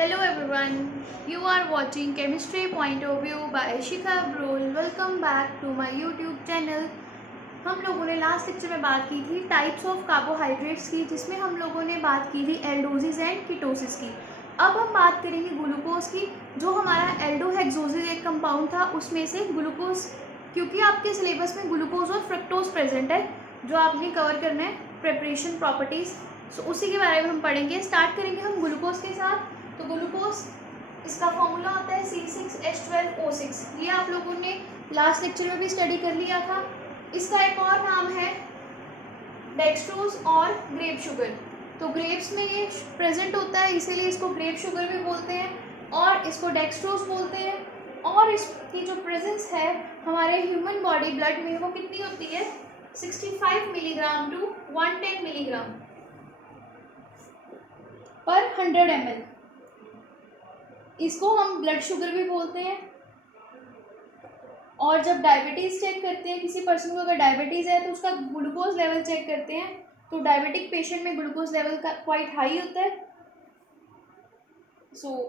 Hello everyone, you are watching Chemistry Point of View by Shikha Brol. Welcome back to my YouTube channel. हम लोगों ने last lecture में बात की थी टाइप्स ऑफ कार्बोहाइड्रेट्स की, जिसमें हम लोगों ने बात की थी एल्डोसिस एंड कीटोसिस की। अब हम बात करेंगे ग्लूकोज की। जो हमारा एल्डोहेक्सोसिस एक कंपाउंड था, उसमें से ग्लूकोज, क्योंकि आपके सिलेबस में ग्लूकोज और फ्रक्टोज प्रेजेंट है जो आपने कवर करना है, प्रेपरेशन प्रॉपर्टीज़। सो उसी के बारे में हम पढ़ेंगे। स्टार्ट करेंगे हम ग्लूकोज के साथ। तो ग्लूकोज, इसका फॉर्मूला होता है C6H12O6। ये आप लोगों ने लास्ट लेक्चर में भी स्टडी कर लिया था। इसका एक और नाम है डेक्सट्रोज और ग्रेप शुगर। तो ग्रेप्स में ये प्रेजेंट होता है, इसीलिए इसको ग्रेप शुगर भी बोलते हैं और इसको डेक्सट्रोज बोलते हैं। और इसकी जो प्रेजेंस है हमारे ह्यूमन बॉडी ब्लड में, वो कितनी होती है? 65 मिलीग्राम टू 110 मिलीग्राम पर 100 ml। इसको हम ब्लड शुगर भी बोलते हैं। और जब डायबिटीज़ चेक करते हैं किसी पर्सन को, अगर डायबिटीज़ है तो उसका ग्लूकोज लेवल चेक करते हैं, तो डायबिटिक पेशेंट में ग्लूकोज लेवल का क्वाइट हाई होता है।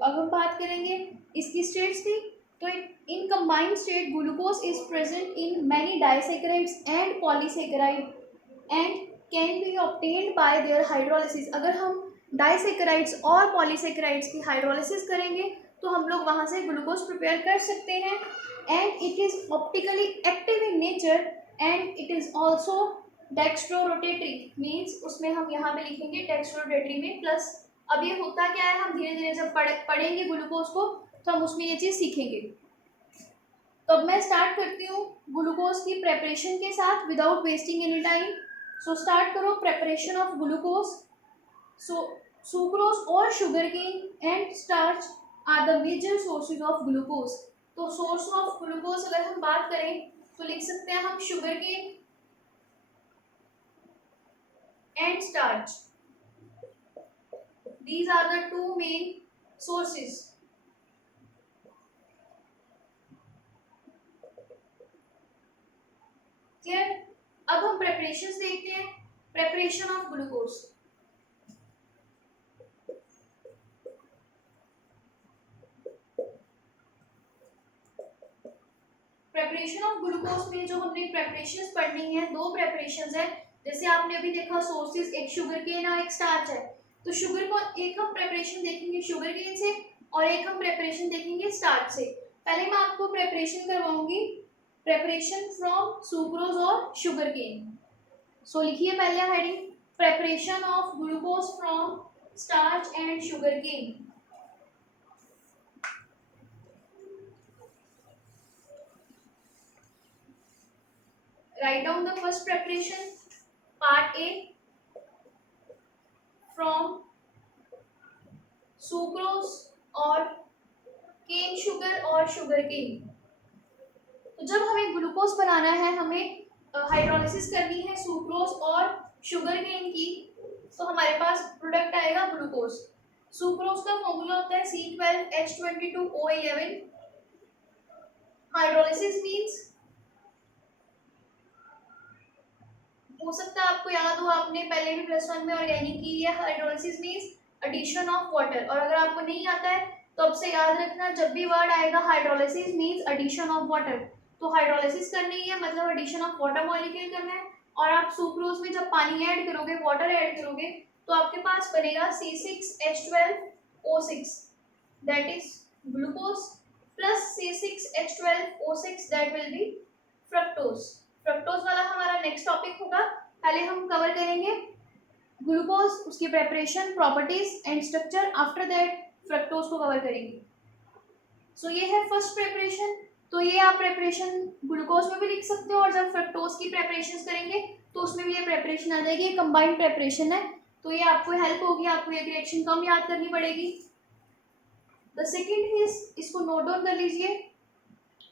अब हम बात करेंगे इसकी स्टेट्स की। तो in combined state glucose is present in many disaccharides and polysaccharide and can be obtained by there hydrolysis. अगर हम डाइसैकेराइड्स और पॉलीसैकेराइड्स की हाइड्रोलिसिस करेंगे तो हम लोग वहाँ से ग्लूकोज प्रिपेयर कर सकते हैं। And it is optically active in nature and it is also dextrorotatory. Means उसमें हम यहाँ पे लिखेंगे डेक्स्ट्रोरोटेटरी में प्लस। अब ये होता क्या है, हम धीरे धीरे जब पढ़ेंगे ग्लूकोज को तो हम उसमें ये चीज़ सीखेंगे। तो अब मैं स्टार्ट करती हूँ ग्लूकोज की प्रेपरेशन के साथ without wasting any time. So start करो preparation of glucose. So sucrose और sugar cane and starch are the major sources of glucose. तो सोर्स ऑफ ग्लूकोज अगर हम बात करें तो लिख सकते हैं हम sugar cane and starch. These are the two main sources. Clear? अब हम प्रेपरेशंस देखते हैं। Preparation of glucose. Preparation of glucose में जो हमने प्रेपरेशंस पढ़नी है, दो प्रेपरेशंस है। जैसे आपने अभी देखा सोर्सेज, एक शुगर केन और एक स्टार्च है। तो शुगर को एक हम प्रेपरेशन देखेंगे शुगर केन से और एक हम प्रेपरेशन देखेंगे स्टार्च से। पहले मैं आपको प्रेपरेशन करवाऊंगी, प्रेपरेशन फ्रॉम सुक्रोज और शुगर केन। सो लिखिए पहले heading, preparation of glucose from starch and sugar cane. Write down the first preparation, part A, from sucrose और केन शुगर और शुगर केन। तो जब हमें ग्लूकोज बनाना है, हमें हाइड्रोलिसिस करनी है सुक्रोज और शुगर केन की, तो हमारे पास प्रोडक्ट आएगा ग्लूकोज। सुक्रोज का फॉर्मूला होता है C12H22O11। हाइड्रोलिसिस मीन्स, हो सकता है आपको याद हो, आपने पहले भी +1 में ऑर्गेनिक की है। Hydrolysis means addition of water. और अगर आपको नहीं आता है तो अब से याद रखना, जब भी वर्ड आएगा hydrolysis means addition of water, तो हाइड्रोलिसिस करनी है मतलब एडिशन ऑफ वाटर मॉलिक्यूल करना है। और आप सुक्रोज में जब पानी ऐड करोगे, वाटर ऐड करोगे, तो आपके पास बनेगा C6H12O6 that is glucose plus C6H12O6 that will be fructose. Fructose वाला हमारा नेक्स्ट टॉपिक होगा। पहले हम कवर करेंगे ग्लूकोज, उसकी preparation, properties and structure. After that fructose को कवर करेंगे। सो ये है फर्स्ट प्रेपरेशन। तो ये आप प्रेपरेशन ग्लूकोज में भी लिख सकते हो और जब फ्रक्टोज की प्रेपरेशन करेंगे तो उसमें भी ये प्रेपरेशन आ जाएगी। ये कंबाइंड प्रेपरेशन है, तो ये आपको हेल्प होगी, आपको ये रिएक्शन कम याद करनी पड़ेगी। द सेकेंड इज, इसको नोट डाउन कर लीजिए,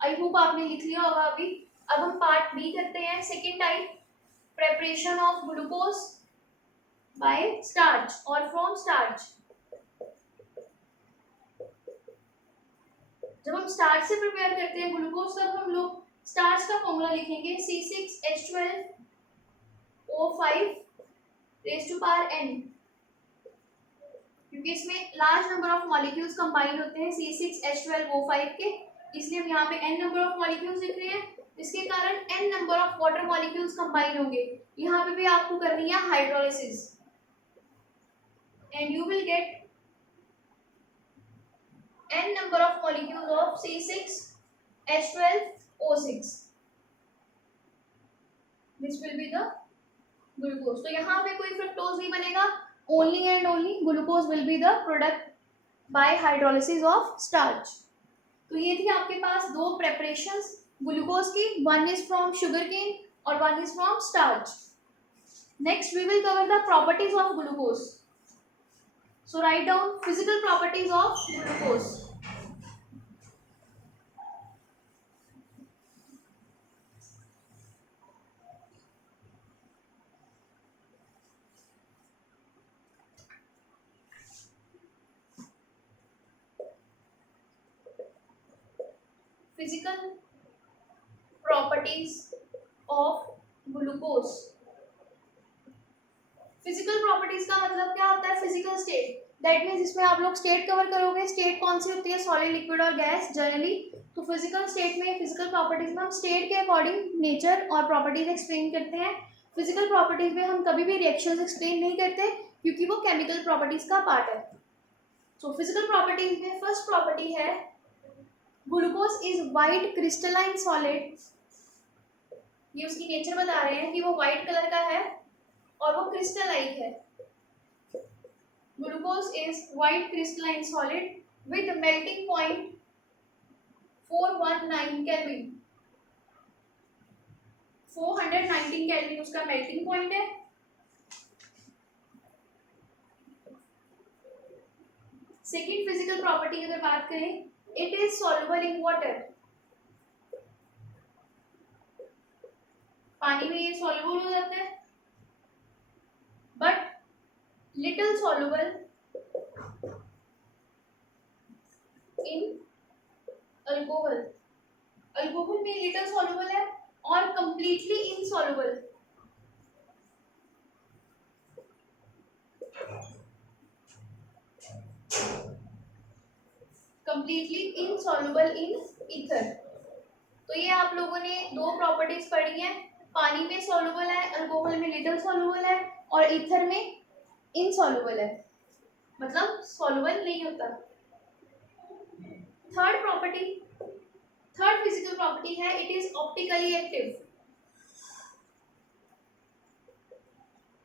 आई होप आपने लिख लिया होगा अभी। अब हम पार्ट बी करते हैं, second type, preparation of glucose by starch और फ्रॉम स्टार्च। जब हम स्टार्च से प्रिपेयर करते हैं ग्लूकोज, तब हम लोग स्टार्च का फॉर्मूला लिखेंगे C6H12O5 raised to power n, क्योंकि इसमें large number of molecules combine होते हैं C6H12O5 के, इसलिए हम यहाँ पे n नंबर ऑफ मॉलिक्यूल्स लिख रहे हैं। इसके कारण n number of water molecules combine होंगे। यहाँ पे भी आपको करनी है hydrolysis and you will get n number of molecules of C6H12O6. This will be the glucose. तो यहाँ पे कोई फ्रक्टोज नहीं बनेगा, only and only glucose will be the product by hydrolysis of starch. तो ये थी आपके पास दो preparations ग्लूकोज की, one is from sugarcane और one is from starch. Next we will cover the properties of glucose. So write down physical properties of glucose. Physical properties of glucose. Physical properties का मतलब क्या होता है? Physical state, that means इसमें आप लोग state cover करोगे। State कौन सी होती है? सॉलिड, लिक्विड और गैस जनरली। तो फिजिकल स्टेट में, फिजिकल प्रॉपर्टीज में हम स्टेट के अकॉर्डिंग नेचर और प्रॉपर्टीज एक्सप्लेन करते हैं। फिजिकल प्रॉपर्टीज में हम कभी भी रिएक्शंस एक्सप्लेन नहीं करते क्योंकि वो केमिकल प्रॉपर्टीज का पार्ट है। सो फिजिकल प्रॉपर्टीज में फर्स्ट प्रॉपर्टी है glucose is white crystalline solid. ये उसकी नेचर बता रहे हैं कि वो वाइट कलर का है और वो क्रिस्टलाइन है। Glucose is white crystalline solid with melting point 419 kelvin. 419 kelvin उसका मेल्टिंग पॉइंट है। सेकेंड फिजिकल प्रॉपर्टी अगर बात करें, it is soluble in water. पानी में ये सॉल्युबल हो जाता है, but little soluble in alcohol. Alcohol में लिटिल सॉल्युबल है और completely insoluble. Completely insoluble in ether. तो ये आप लोगों ने दो प्रॉपर्टीज पढ़ी हैं। पानी में सॉल्युबल है, अल्कोहल में लिटिल सॉल्युबल है और ईथर में इनसॉल्युबल है, मतलब सॉल्युबल नहीं होता। Third property, third physical property है it is optically active.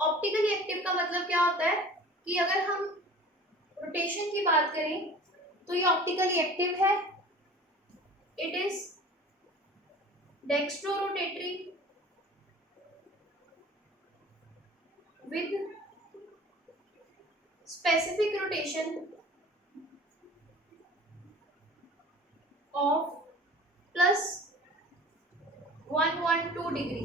Optically active का मतलब क्या होता है कि अगर हम रोटेशन की बात करें तो ये ऑप्टिकली एक्टिव है। It is dextrorotatory with specific rotation of +112 degree.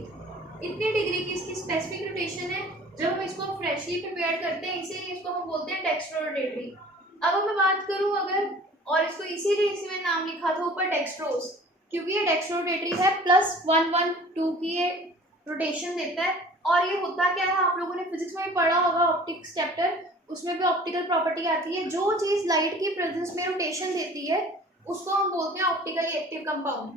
इतनी डिग्री की इसकी स्पेसिफिक रोटेशन है जब हम इसको फ्रेशली प्रिपेयर करते हैं, इसीलिए इसको हम बोलते हैं डेक्स्ट्रोरोटेटरी। अब मैं बात करूं अगर, और इसको इसीलिए इसी में नाम लिखा था ऊपर डेक्स्ट्रोस, क्योंकि ये डेक्स्ट्रोरोटेटरी है, +112 की ये रोटेशन देता है। और ये होता क्या है, आप लोगों ने फिजिक्स में पढ़ा होगा ऑप्टिक्स चैप्टर, उसमें भी ऑप्टिकल प्रॉपर्टी आती है। जो चीज लाइट की प्रेजेंस में रोटेशन देती है उसको हम बोलते हैं ऑप्टिकली एक्टिव कंपाउंड।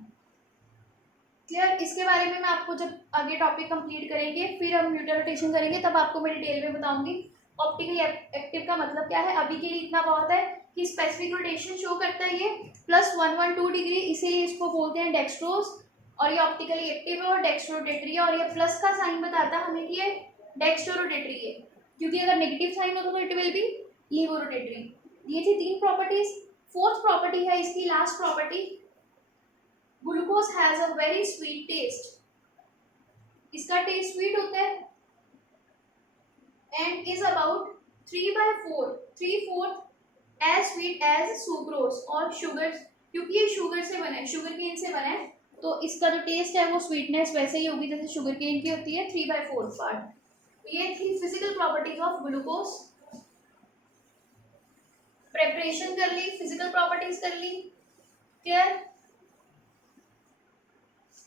क्लियर? इसके बारे में मैं आपको जब आगे टॉपिक कंप्लीट करेंगे फिर हम न्यूटन रोटेशन करेंगे तब आपको मैं डिटेल में बताऊंगी ऑप्टिकली एक्टिव का मतलब क्या है। अभी के लिए इतना बहुत है कि स्पेसिफिक रोटेशन शो करता है ये +112 डिग्री, इसीलिए इसको बोलते हैं डेक्स्ट्रोस। और ये ऑप्टिकली एक्टिव है और डेक्स्ट्रोरोटेटरी है, और ये प्लस का साइन बताता है हमें कि ये डेक्स्ट्रोरोटेटरी है, क्योंकि अगर नेगेटिव साइन होता तो इट विल बी लीवोरोटेटरी। ये थी तीन प्रॉपर्टीज। फोर्थ प्रॉपर्टी है इसकी, last property, glucose has a very sweet taste. इसका टेस्ट स्वीट होता है and is about 3/4 as sweet as sucrose और शुगर, क्योंकि ये शुगर से बना है, शुगर केन से बना है, तो इसका जो टेस्ट है वो स्वीटनेस वैसे ही होगी जैसे शुगर केन की होती है, 3/4 पार्ट। ये थी physical properties of glucose. Preparation कर ली, फिजिकल प्रॉपर्टीज कर ली, क्लियर?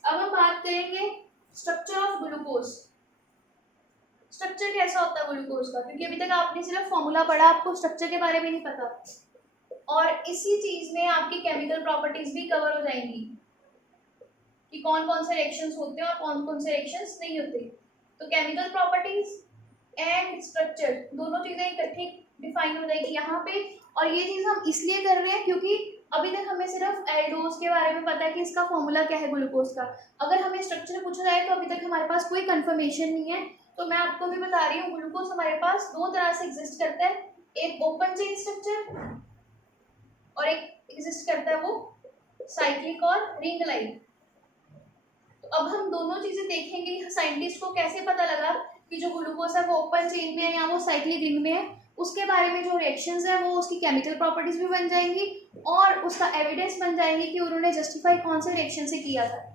अब हम बात करेंगे स्ट्रक्चर ऑफ ग्लूकोज। स्ट्रक्चर कैसा होता है ग्लूकोज का, क्योंकि अभी तक आपने सिर्फ फॉर्मूला पढ़ा, आपको स्ट्रक्चर के बारे में नहीं पता। और इसी चीज में आपकी केमिकल प्रॉपर्टीज भी कवर हो जाएंगी कि कौन कौन से रिएक्शंस होते हैं और कौन कौन से रिएक्शंस नहीं होते। तो केमिकल प्रॉपर्टीज एंड स्ट्रक्चर दोनों चीजें इकट्ठी डिफाइन हो जाएगी यहाँ पे। और ये चीज हम इसलिए कर रहे हैं क्योंकि अभी तक हमें सिर्फ एल्डोज के बारे में पता है कि इसका फॉर्मूला क्या है ग्लूकोज का। अगर हमें स्ट्रक्चर पूछा जाए तो अभी तक हमारे पास कोई कंफर्मेशन नहीं है। तो मैं आपको भी बता रही हूँ, ग्लूकोज हमारे पास दो तरह से एग्जिस्ट करता है, एक ओपन चेन स्ट्रक्चर और एक एग्जिस्ट करता है वो साइक्लिक और रिंग लाइक। तो अब हम दोनों चीजें देखेंगे साइंटिस्ट को कैसे पता लगा कि जो ग्लूकोज है वो ओपन चेन में है या वो साइक्लिक रिंग में है। उसके बारे में जो रिएक्शंस है वो उसकी केमिकल प्रॉपर्टीज भी बन जाएंगी और उसका एविडेंस बन जाएंगे कि उन्होंने जस्टिफाई कौन से रिएक्शन से किया था।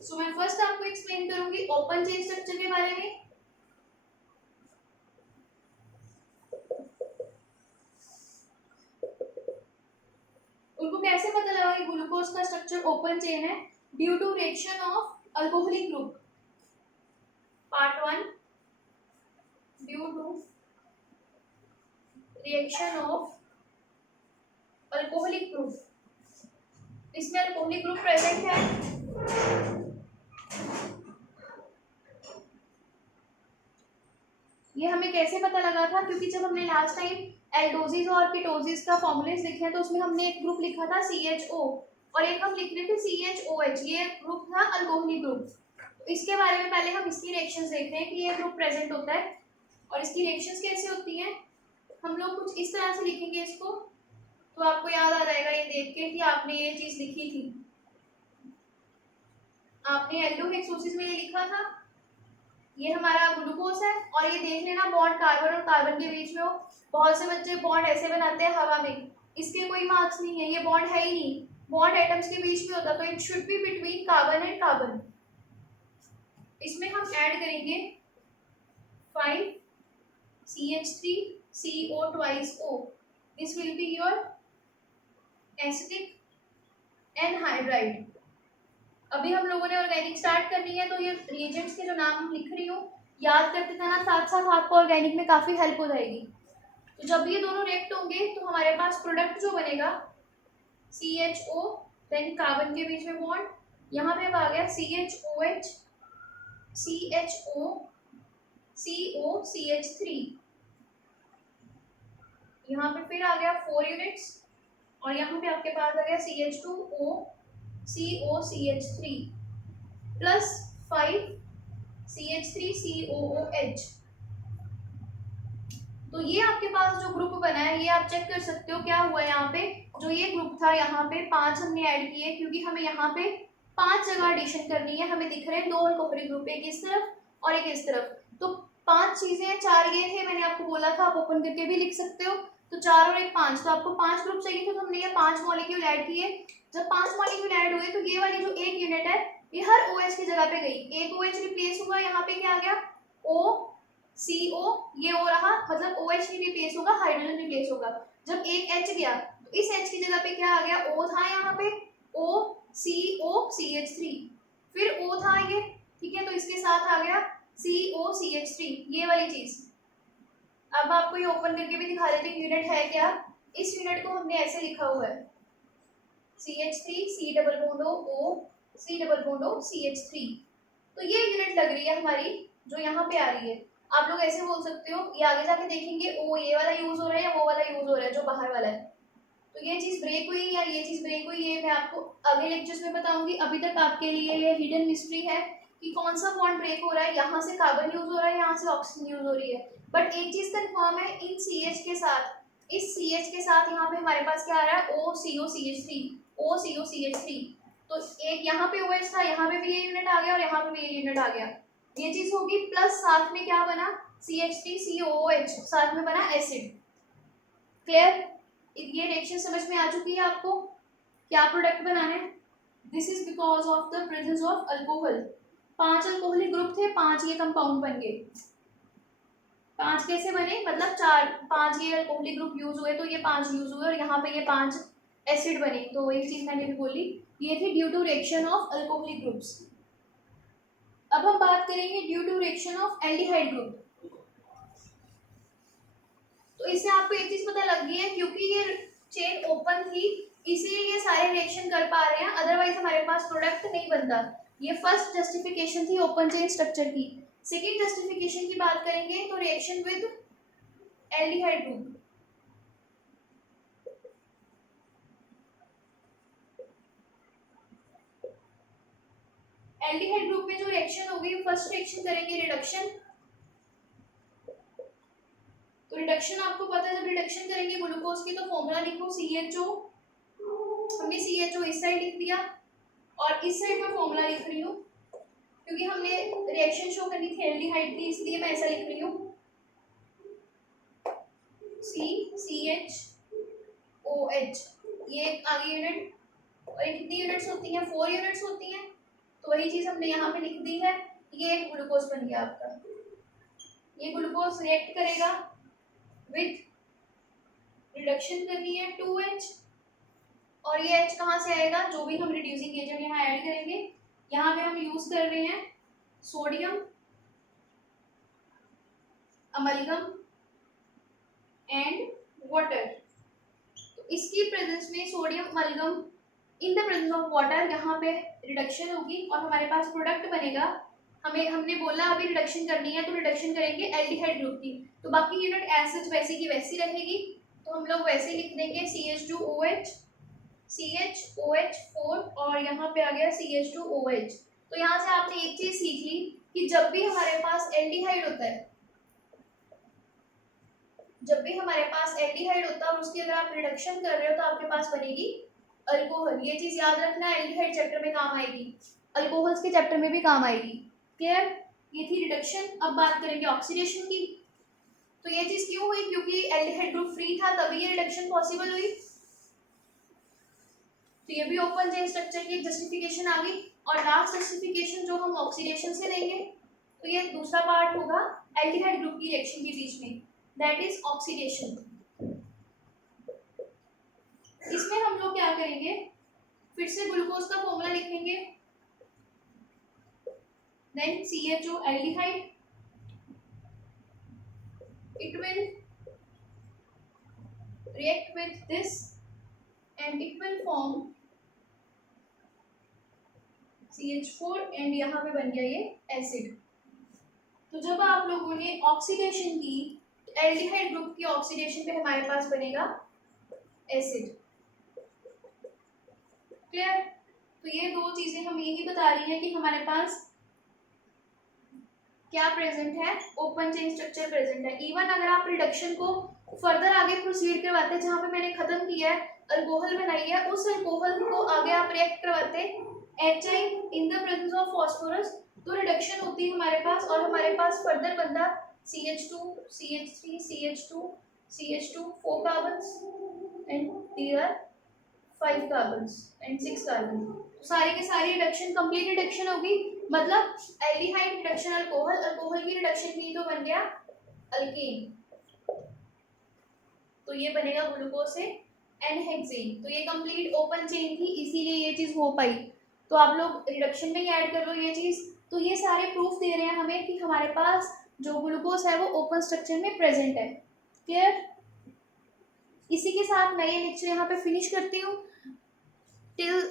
सो मैं फर्स्ट आपको एक्सप्लेन करूंगी ओपन चेन स्ट्रक्चर के बारे में। उनको कैसे पता लगा कि ग्लूकोज का स्ट्रक्चर ओपन चेन है? Due to reaction of alcoholic group. Part 1, due to reaction of alcoholic group. इसमें अल्कोहलिक ग्रुप प्रेजेंट है। ये हमें कैसे पता लगा था? क्योंकि जब हमने लास्ट टाइम एल्डोजिस और कीटोजिस का फॉर्मूलेस लिखे हैं तो उसमें हमने एक ग्रुप लिखा था CHO और एक हम लिख रहे थे CHOH। ये ग्रुप था अल्कोहलिक ग्रुप। तो इसके बारे में पहले हम इसकी रिएक्शंस देखते हैं कि ये ग्रुप प्रेजेंट होता है और इसकी रिएक्शंस कैसे होती हैं। हम लोग कुछ इस तरह से लिखेंगे इसको, तो आपको याद आ जाएगा ये देख के कि आपने ये चीज लिखी थी। आपने एल्डोहेक्सोसिस में ये लिखा था, ये हमारा ग्लूकोज है और ये देख लेना बॉन्ड कार्बन और कार्बन के बीच में हो। बहुत से बच्चे बॉन्ड ऐसे बनाते हैं हवा में, इसके कोई मार्क्स नहीं है, ये बॉन्ड है ही नहीं, बॉन्ड एटम्स के बीच में होता, तो it should be between carbon and carbon. इसमें हम ऐड करेंगे 5CH3CO twice O। This will be your acetic anhydride. अभी हम लोगों ने ऑर्गेनिक स्टार्ट करनी है, तो ये रिएजेंट्स के जो नाम हम लिख रही हूँ याद करते जाना, साथ साथ आपको ऑर्गेनिक में काफ़ी हेल्प हो जाएगी। तो जब ये दोनों रिएक्ट होंगे तो हमारे पास प्रोडक्ट जो बनेगा CHO, देन कार्बन के बीच में बॉन्ड, यहाँ पे अब आ गया CHOH, CHO, CO, CH3, यहाँ पे फिर आ गया 4 यूनिट्स और यहाँ पे आपके पास आ गया CH2O, CO, CH3 plus 5 CH3COOH। तो ये आपके पास जो ग्रुप बना है ये आप चेक कर सकते हो क्या हुआ है। यहाँ पे जो ये ग्रुप था यहाँ पे 5 हमने ऐड किए क्योंकि हमें यहाँ पे 5 जगह एडिशन करनी है। हमें दिख रहे हैं 2 अल्कोहलिक ग्रुप, एक इस तरफ और एक इस तरफ। तो 5 चीजें हैं, 4 ये थे, मैंने आपको बोला था आप ओपन करके भी लिख सकते हो। तो 4 और 1 5, तो आपको 5 ग्रुप चाहिए थे, तो हमने ये 5 मॉलिक्यूल ऐड किए। जब 5 मॉलिक्यूल ऐड हुए तो ये वाली जो एक यूनिट है ये हर OH की जगह पे गई, एक OH रिप्लेस हुआ, यहाँ पे क्या आ गया O, CO, ये O रहा, मतलब OH नहीं रिप्लेस होगा, हाइड्रोजन रिप्लेस होगा। जब एक H गया तो इस H की जगह पे क्या आ गया, O था यहाँ पे, O, CO, CH3, फिर O था ये, ठीक है, तो इसके साथ आ गया CO, CH3, ये वाली चीज। अब आपको ये ओपन करके भी दिखा देते हैं यूनिट है क्या। इस यूनिट को हमने ऐसे लिखा हुआ है CH3, C double bond O, C double bond O, CH3। तो ये यूनिट लग रही है हमारी जो यहाँ पे आ रही है। आप लोग ऐसे बोल सकते हो, ये आगे जाके देखेंगे ओ ये वाला यूज हो रहा है या वो वाला यूज हो रहा है जो बाहर वाला है। तो ये चीज ब्रेक हुई या ये चीज ब्रेक हुई, ये मैं आपको अगले लेक्चर्स में बताऊंगी। अभी तक आपके लिए ये हिडन मिस्ट्री है कि कौन सा बॉन्ड ब्रेक हो रहा है, यहाँ से कार्बन यूज हो रहा है, यहाँ से ऑक्सीजन यूज हो रही है। बट एक चीज कंफर्म है, इन CH के साथ, इस CH के साथ यहाँ पे हमारे पास क्या आ रहा है OCO-CH3, OCO-CH3। तो एक यहाँ पे OH था, यहाँ पे भी ये यूनिट आ गया और यहाँ पे भी ये यूनिट आ गया, ये चीज होगी। प्लस साथ में क्या बना CH3COOH, साथ में बना एसिड। क्लियर? ये रिएक्शन समझ में आ चुकी है आपको, क्या प्रोडक्ट बनाना है। This is because of the presence of alcohol. 5 alcoholic group थे, 5 ये कंपाउंड बन गए। 5 कैसे बने, मतलब 5 ये अल्कोहलिक ग्रुप यूज हुए तो ये 5 यूज हुए और यहाँ पे ये 5 एसिड बने। तो वही चीज मैंने भी बोली, ये थी due to reaction of alcoholic groups. अब हम बात करेंगे due to reaction of aldehyde group. तो इससे आपको एक चीज पता लग गई है, क्योंकि ये चेन ओपन थी इसीलिए ये सारे रिएक्शन कर पा रहे हैं, अदरवाइज हमारे पास प्रोडक्ट नहीं बनता। ये फर्स्ट जस्टिफिकेशन थी ओपन चेन स्ट्रक्चर की। सेकेंड जस्टिफिकेशन की बात करेंगे तो reaction with aldehyde group. Aldehyde group में जो रिएक्शन होगी, फर्स्ट रिएक्शन करेंगे रिडक्शन। तो रिडक्शन आपको पता है, जब रिडक्शन करेंगे ग्लूकोज की तो फॉर्मूला लिखो CHO। हमने CHO इस साइड लिख दिया और इस साइड में फॉर्मूला लिख रही हूँ, क्योंकि हमने रिएक्शन शो करनी थी एल्डिहाइड की, इसलिए मैं ऐसा लिख रही हूँ CHOH। ये आगे यूनिट, और ये कितनी यूनिट्स होती हैं? 4 यूनिट्स होती हैं। तो वही चीज हमने यहाँ पे लिख दी है। ये एक ग्लूकोज बन गया आपका। ये ग्लूकोज रिएक्ट करेगा विद, रिडक्शन करनी है 2H, और ये H कहाँ से आएगा? जो भी हम रिड्यूसिंग एजेंट यहाँ ऐड करेंगे, यहाँ पे हम यूज कर रहे हैं सोडियम अमलगम एंड वाटर। तो इसकी प्रेजेंस में sodium amalgam in the presence of water यहाँ पे रिडक्शन होगी और हमारे पास प्रोडक्ट बनेगा। हमने बोला अभी रिडक्शन करनी है, तो रिडक्शन करेंगे एल्डिहाइड ग्रुप की। तो बाकी यूनिट एज वैसी की वैसी रहेगी, तो हम लोग वैसे लिख देंगे CH2OH, CHOH4, और यहाँ पे आ गया CH2OH। तो यहाँ से आपने एक चीज सीख ली कि जब भी हमारे पास एल्डिहाइड होता है, जब भी हमारे पास एल्डिहाइड होता है और उसकी अगर आप रिडक्शन कर रहे हो तो आपके पास बनेगी अल्कोहल। ये चीज याद रखना, एल्डिहाइड चैप्टर में काम आएगी, अल्कोहल्स के चैप्टर में भी काम आएगी। क्लियर? ये थी रिडक्शन। अब बात करेंगे ऑक्सीडेशन की। तो ये चीज क्यों हुई? क्योंकि एल्डिहाइड ग्रुप फ्री था, तभी ये रिडक्शन पॉसिबल हुई। तो ये भी ओपन चेन स्ट्रक्चर की एक जस्टिफिकेशन आ गई। और लास्ट जस्टिफिकेशन जो हम ऑक्सीडेशन से लेंगे, तो ये दूसरा पार्ट होगा एल्डिहाइड ग्रुप की रिएक्शन के बीच में, दैट इज ऑक्सीडेशन। इसमें हम लोग क्या करेंगे, फिर से ग्लूकोज का फॉर्मूला लिखेंगे, then CHO aldehyde, it will react with this and it will form CH4 and यहाँ पे बन गया ये एसिड। तो जब आप लोगों ने ऑक्सीडेशन की, एल्डिहाइड ग्रुप की ऑक्सीडेशन पे हमारे पास बनेगा एसिड। क्लियर? तो ये दो चीजें हम यही बता रही हैं कि हमारे पास क्या प्रेजेंट है, ओपन चेन स्ट्रक्चर प्रेजेंट है। इवन अगर आप रिडक्शन को फर्दर आगे प्रोसीड करवाते, जहाँ पे मैंने खत्म किया है, अल्कोहल बनाई है, उस अल्कोहल को आगे आप रिएक्ट करवाते HI in the presence of phosphorus, तो रिडक्शन होती है हमारे पास, और हमारे पास फर्दर बनता CH2, CH3, CH2, CH2, 4 carbons and their 5 carbons and 6 carbon. तो सारे के सारे रिडक्शन, कंप्लीट रिडक्शन होगी, मतलब एल्डिहाइड रिडक्शन अल्कोहल, अल्कोहल की रिडक्शन की तो बन गया अल्केन। तो ये बनेगा ग्लूकोज से N-हेक्सेन। तो ये कंप्लीट ओपन चेन थी, इसीलिए ये चीज हो पाई। तो आप लोग रिडक्शन में ही ऐड कर लो ये चीज। तो ये सारे प्रूफ दे रहे हैं हमें कि हमारे पास जो ग्लूकोज है वो ओपन स्ट्रक्चर में प्रेजेंट है। क्लियर? इसी के साथ मैं ये लेक्चर यहाँ पे फिनिश करती हूँ। Till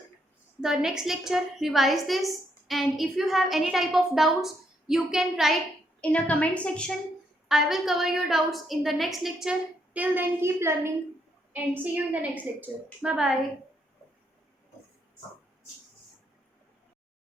the next lecture, revise this, and if you have any type of doubts you can write in a comment section. I will cover your doubts in the next lecture. Till then, keep learning and see you in the next lecture. Bye bye.